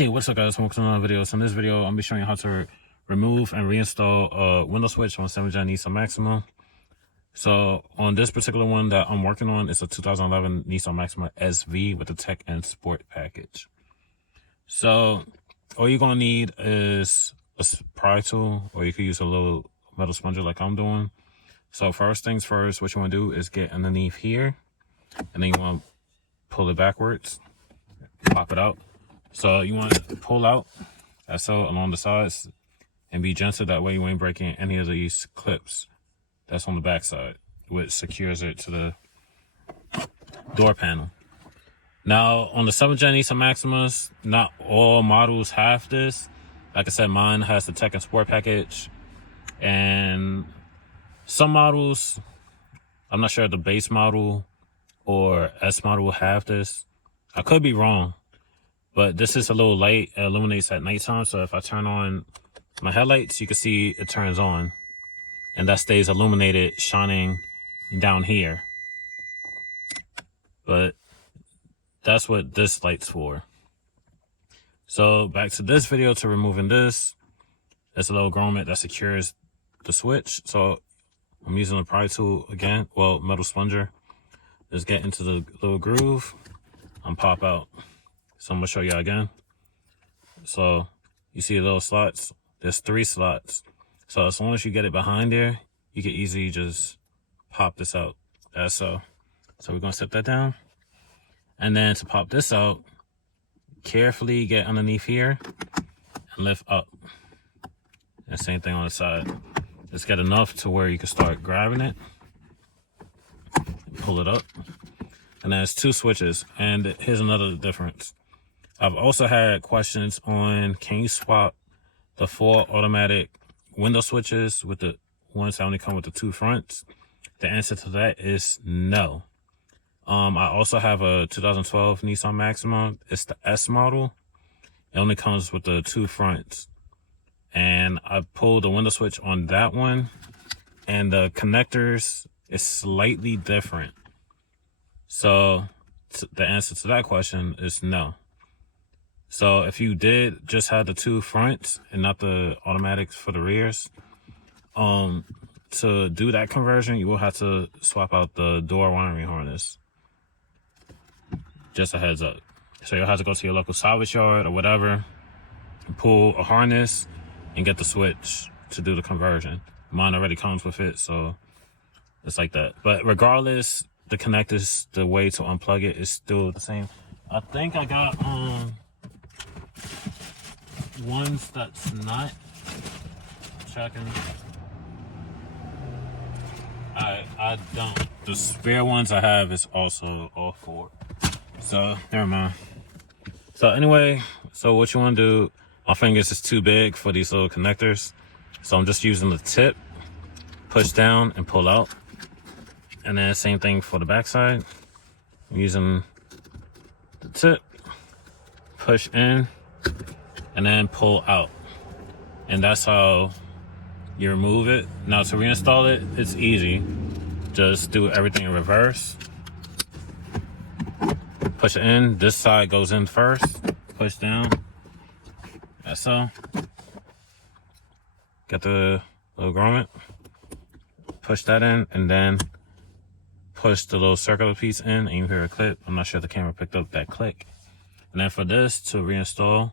Hey, what's up guys, welcome to another video. So in this video, I'll be showing you how to remove and reinstall a window switch on 7th gen Nissan Maxima. So on this particular one that I'm working on, it's a 2011 Nissan Maxima SV with the Tech and Sport package. So all you're gonna need is a pry tool, or you could use a little metal sponger like I'm doing. So first things first, what you wanna do is get underneath here, and then you wanna pull it backwards, pop it out. So you want to pull out so along the sides and be gentle. That way you ain't breaking any of these clips that's on the back side, which secures it to the door panel. Now on the 7th gen Nissan Maximas, not all models have this. Like I said, mine has the Tech and Sport package, and some models, I'm not sure if the base model or S model will have this. I could be wrong. But this is a little light. It illuminates at nighttime. So if I turn on my headlights, you can see it turns on. And that stays illuminated, shining down here. But that's what this light's for. So back to this video, to removing this. There's a little grommet that secures the switch. So I'm using a pry tool again. Well, metal sponger. Just get into the little groove and pop out. So I'm gonna show you again. So you see the little slots? There's 3 slots. So as long as you get it behind there, you can easily just pop this out. That's so. So we're gonna set that down. And then to pop this out, carefully get underneath here and lift up. And same thing on the side. Just get enough to where you can start grabbing it. Pull it up. And there's 2 switches. And here's another difference. I've also had questions on, can you swap the 4 automatic window switches with the ones that only come with the 2 fronts? The answer to that is no. I also have a 2012 Nissan Maxima. It's the S model. It only comes with the 2 fronts. And I pulled the window switch on that one, and the connectors is slightly different. So the answer to that question is no. So if you did just have the 2 fronts and not the automatics for the rears, to do that conversion, you will have to swap out the door wiring harness. Just a heads up. So you'll have to go to your local salvage yard or whatever, pull a harness and get the switch to do the conversion. Mine already comes with it, so it's like that. But regardless, the connectors, the way to unplug it is still the same. I think I got ones that's not checking. I don't. The spare ones I have is also all 4. So never mind. So anyway, so what you want to do, my fingers is too big for these little connectors. So I'm just using the tip, push down and pull out. And then same thing for the back side. I'm using the tip, push in, and then pull out. And that's how you remove it. Now to reinstall it, it's easy. Just do everything in reverse. Push it in. This side goes in first. Push down. That's so. Get the little grommet. Push that in, and then push the little circular piece in, and you hear a click. I'm not sure if the camera picked up that click. And then for this to reinstall,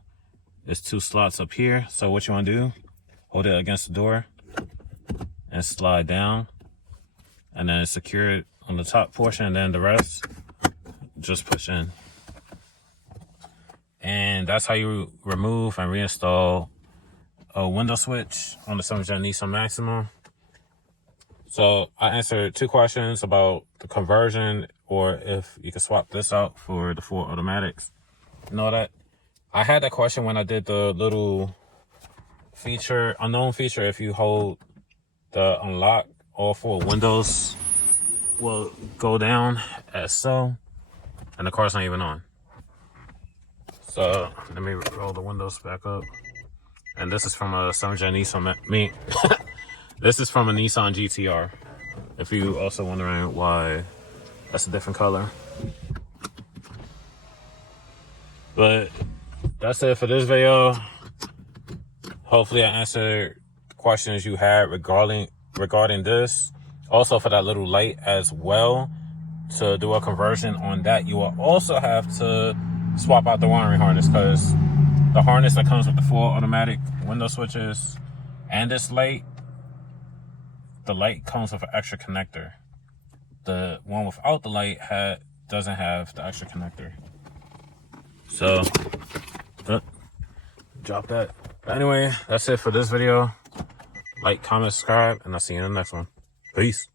there's 2 slots up here. So what you want to do, hold it against the door and slide down, and then secure it on the top portion, and then the rest just push in. And that's how you remove and reinstall a window switch on the 7th gen Nissan Maxima. So I answered 2 questions about the conversion, or if you can swap this out for the 4 automatics and all that. I had that question when I did the little feature, unknown feature. If you hold the unlock, all 4 windows will go down as so, and the car's not even on. So let me roll the windows back up. And this is from a 7th gen Nissan. This is from a Nissan GTR. If you also wondering why that's a different color. But that's it for this video. Hopefully I answered questions you had regarding this. Also for that little light as well, to do a conversion on that, you will also have to swap out the wiring harness, because the harness that comes with the full automatic window switches and this light, the light comes with an extra connector. The one without the light doesn't have the extra connector. So drop that. But anyway, that's it for this video. Like, comment, subscribe, and I'll see you in the next one. Peace.